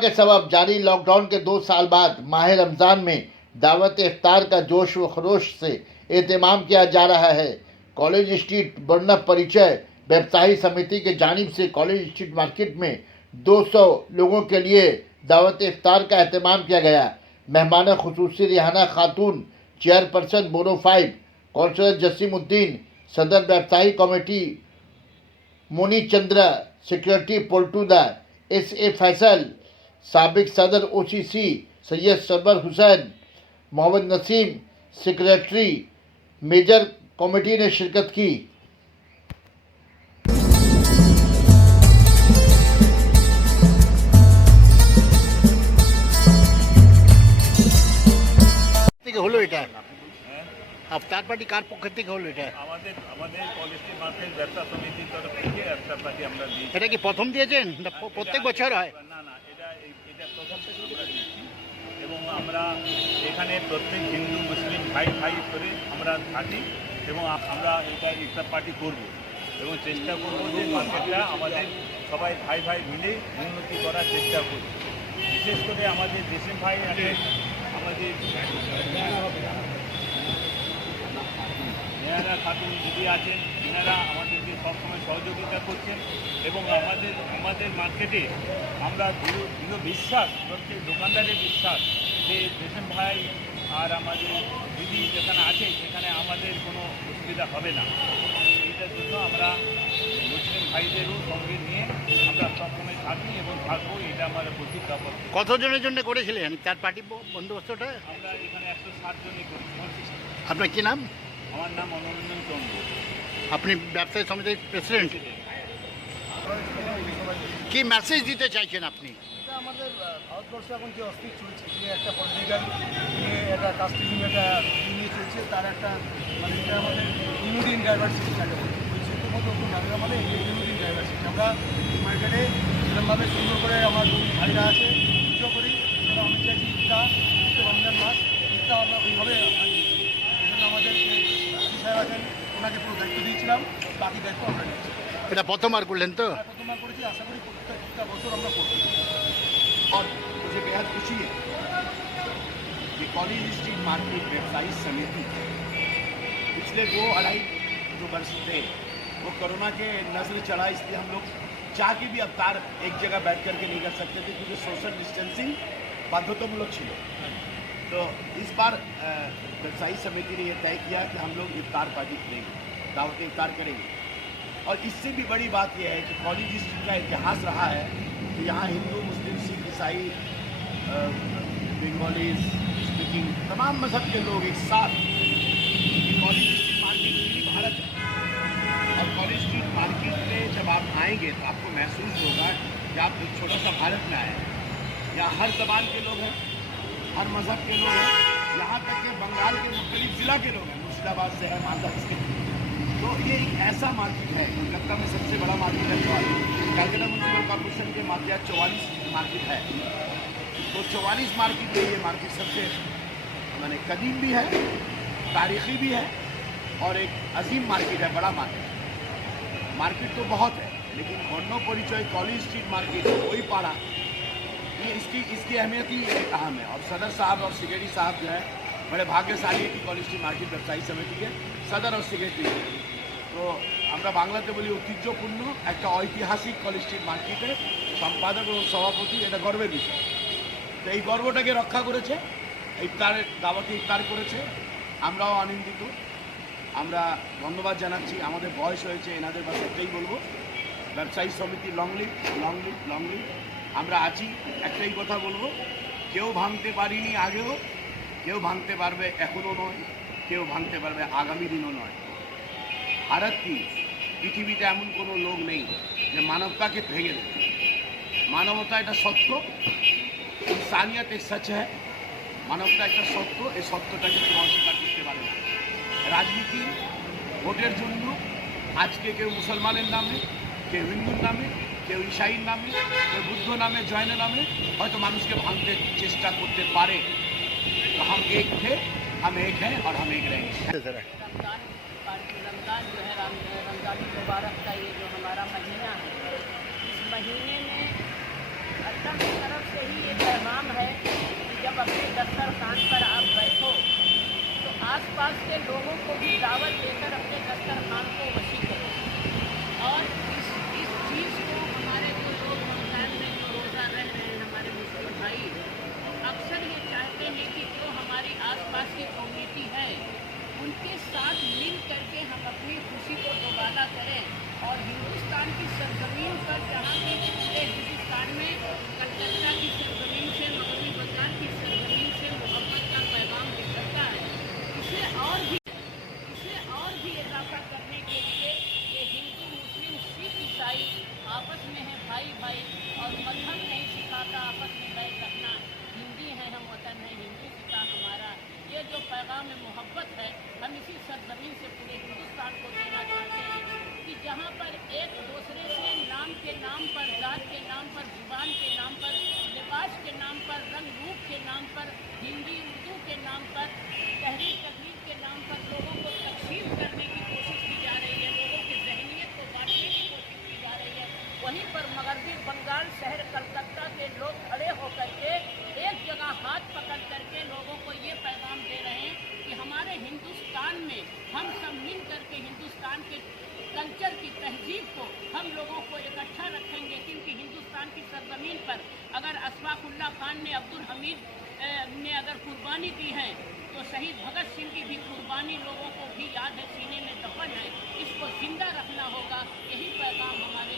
के सबब जारी लॉकडाउन के 2 साल बाद माह रमज़ान में दावत इफ्तार का जोश व खरोश से एहतमाम किया जा रहा है। कॉलेज स्ट्रीट वर्ण परिचय व्यवसायी समिति के जानिब से कॉलेज स्ट्रीट मार्केट में 200 लोगों के लिए दावत इफ्तार का एहतमाम किया गया। मेहमान खुसूसी Rihana Khatun, chairperson borough 5, councillor Jasimuddin, सदर व्यवसायी कमेटी मोनी चंद्र, सेक्रेटरी पोल्टूदा SA फैसल, साबिक सदर OCC Syed Sarwar Hussain, Mohammad Naseem, secretary major committee ने शिरकत की। হলো এটা আফতার পার্টি কার পক্ষ থেকে হলো এটা? আমাদের কলেজ মার্কেট ব্যবসা সমিতির তরফ থেকে আফতার পার্টি আমরা দিয়েছি। এটা কি প্রথম দিয়েছেন না প্রত্যেক বছর হয়? না, এটা প্রথম থেকে আমরা দিয়েছি এবং আমরা এখানে প্রত্যেক হিন্দু মুসলিম ভাই করে আমরা থাকি এবং আমরা এটা ইফতার পার্টি করব এবং চেষ্টা করব যে মার্কেটটা আমাদের সবাই ভাই মিলে উন্নতি করার চেষ্টা করব। বিশেষ করে আমাদের জেসিম ভাই আছেন, আমাদের নেহারা খাতুন দিদি আছেন, এনারা আমাদেরকে সবসময় সহযোগিতা করছেন এবং আমাদের মার্কেটে আমরা দৃঢ় বিশ্বাস, প্রত্যেক দোকানদারের বিশ্বাস যে জেসিম ভাই আর আমাদের দিদি যেখানে আছে সেখানে আমাদের কোনো অসুবিধা হবে না। এইটার জন্য আমরা মুসলিম ভাইদেরও সঙ্গে নিয়ে আমরা সবসময় থাকি এবং থাকবো, এটা আমাদের প্রতিজ্ঞা। কতজনের জন্য করেছিলেন তার পার্টি বন্দোবস্তটা? আমরা এখানে 160 জনই করেছি। আপনার কি নাম? আমার নাম মনোরঞ্জন চন্দ্র। আপনি ব্যবসায়ী সমিতির প্রেসিডেন্ট। কি মেসেজ দিতে চাইছেন আপনি? আমাদের ভারতবর্ষে এখন যে অস্থির চলছে, যে একটা পলিটিক্যাল একটা কাস্টিং একটা নিয়ে চলছে, তার একটা মানে এটা আমাদের ইউনিটি ইন ডাইভার্সিটি থাকে মতো জায়গা মানে ইউনিটি ইন ডাইভার্সিটি। আমরা মার্কেটে সেরকমভাবে সুন্দর করে আমার ভাইরা আছে পুজো করি এবং আমি চাইছি রমজান মাস আমরা ওইভাবে এই জন্য আমাদের যে সাহেব আছেন ওনাকে পুরো দায়িত্ব দিয়েছিলাম, বাকি দায়িত্ব আমরা নিচ্ছি। এটা প্রথমবার করলেন তো? প্রথমবার করেছি, আশা করি প্রত্যেকটা বছর আমরা করছি। और मुझे बेहद खुशी है कि कॉलेज स्ट्रीट मार्केट व्यवसायी समिति पिछले 2-2.5 वर्ष से वो कोरोना के नजर चढ़ा, इसलिए हम लोग चाह के भी अवतार एक जगह बैठ करके नहीं कर सकते थे क्योंकि सोशल डिस्टेंसिंग बाध्यतामूलक छिलो। तो इस बार व्यवसायी समिति ने यह तय किया कि हम लोग इफ्तार पार्टी करेंगे, दावत इफ्तार करेंगे। और इससे भी बड़ी बात यह है कि कॉलेज स्ट्रीट का इतिहास रहा है कि यहाँ हिंदू मुस्लिम सिख ईसाई बंगालीज स्पीकिंग तमाम मजहब के लोग एक साथ, कॉलेज स्ट्रीट मार्केट पूरी भारत है। और कॉलेज स्ट्रीट मार्केट में जब आप आएंगे तो आपको महसूस होगा कि आप एक छोटा सा भारत में आए हैं। यहाँ हर जबान के लोग हैं, हर मजहब के लोग हैं, यहाँ तक कि बंगाल के मुख्तलिफ ज़िला के लोग हैं, मुर्शिदाबाद से है, मालदा से। तो ये एक ऐसा मार्केट है, कोलकाता में सबसे बड़ा मार्केट है, कलकत्ता म्यूनसिपल कॉर्पोरेशन के मार्केट 44 मार्केट है। तो 44 मार्केट में ये मार्केट सबसे माने कदीम भी है, तारीखी भी है और एक अजीम मार्केट है, बड़ा मार्केट। मार्केट तो बहुत है लेकिन वर्ण परिचय कॉलेज स्ट्रीट मार्केट वही पाड़ा, ये इसकी अहमियत ही अहम है। और सदर साहब और सेक्रेटरी साहब जो है बड़े भाग्यशाली है कि कॉलेज स्ट्रीट मार्केट व्यवसायी समिति के सदर और सेक्रेटरी। तो আমরা বাংলাতে বলি ঐতিহ্যপূর্ণ একটা ঐতিহাসিক কলেজ স্ট্রিট মার্কেটে সম্পাদক ও সভাপতি, এটা গর্বের বিষয়। তো এই গর্বটাকে রক্ষা করেছে, ইফতারের দাওয়াতে ইফতার করেছে, আমরাও আনন্দিত। আমরা ধন্যবাদ জানাচ্ছি। আমাদের বয়স হয়েছে, এনাদের কাছে একটাই বলবো, ব্যবসায়ী সমিতি লং লিভ। আমরা আছি, একটাই কথা বলবো, কেউ ভাঙতে পারিনি আগেও, কেউ ভাঙতে পারবে এখনও নয়, কেউ ভাঙতে পারবে আগামী দিনও নয়। भारत की পৃথিবীতে এমন কোনো লোক নেই যে মানবতাকে ভেঙে দেবে। মানবতা এটা সত্য, ইনসানিয়ত এক সচ है, মানবতা একটা সত্য, এই সত্যটাকে কেউ অস্বীকার করতে পারে না। রাজনীতি ভোটের জন্য আজকে কেউ মুসলমানের নামে, কেউ হিন্দুর নামে, কেউ ঈসাইর নামে, কেউ বুদ্ধ নামে, জৈন নামে হয়তো মানুষকে ভাঙতে চেষ্টা করতে পারে। तो हम एक थे, हम एक हैं और हम एक रहेंगे। रमज़ान जो है रमज़ान मुबारक का ये जो हमारा महीना है, इस महीने में अल्लाह की तरफ से ही ये पैगाम है कि जब अपने दस्तरखान पर आप बैठो तो आसपास के लोगों को भी दावत देकर अपने दस्तरखान को वसी करो। और इस चीज़ को हमारे जो लोग रमज़ान में जो रोज़ा रह रहे हैं हमारे मुस्लिम भाई अक्सर ये चाहते हैं कि जो हमारी आसपास की कम्युनिटी है उनके साथ मिल करके हम अपनी खुशी को दोबारा करें और हिंदुस्तान की सरजमीन पर जहाँ की पूरे हिंदुस्तान में कलकत्ता की सरजमीन से मगरबी बंगाल की सरजमीन से मोहब्बत का पैगाम निकलता है, इसे और भी इजाफा करने के लिए ये हिंदू मुस्लिम सिख ईसाई आपस में है भाई भाई और मजहब नहीं सिखाता आपस में बैठ रखना, हिंदी है हम वतन है हिंदू सिखा हमारा, ये जो पैगाम मोहब्बत है हम इसी सरजमीन से पूरे हिंदुस्तान को देना चाहते हैं कि जहाँ पर एक दूसरे से नाम के नाम पर, जात के नाम पर, जुबान के नाम पर, लिबास के नाम पर, रंग रूप के नाम पर, हिंदी उर्दू के नाम पर, तहरीर तकरीर के नाम पर लोगों को तकसीम करने की कोशिश की जा रही है, लोगों की जहनीत को बांटने की कोशिश की जा रही है। वहीं पर मगरबी बंगाल शहर कलकत्ता के लोग खड़े होकर के एक जगह हाथ पकड़ करके लोगों को ये पैगाम दे रहे हैं कि हमारे हिंदुस्तान में हम सब मिल करके हिंदुस्तान के कल्चर की तहजीब को हम लोगों को इकट्ठा रखेंगे, क्योंकि हिंदुस्तान की सरजमीन पर अगर अशफाकुल्लाह खान ने अब्दुल हमीद ने अगर कुर्बानी दी है तो शहीद भगत सिंह की भी कुर्बानी लोगों को भी याद है, सीने में दफन है, इसको जिंदा रखना होगा। यही पैगाम हमारे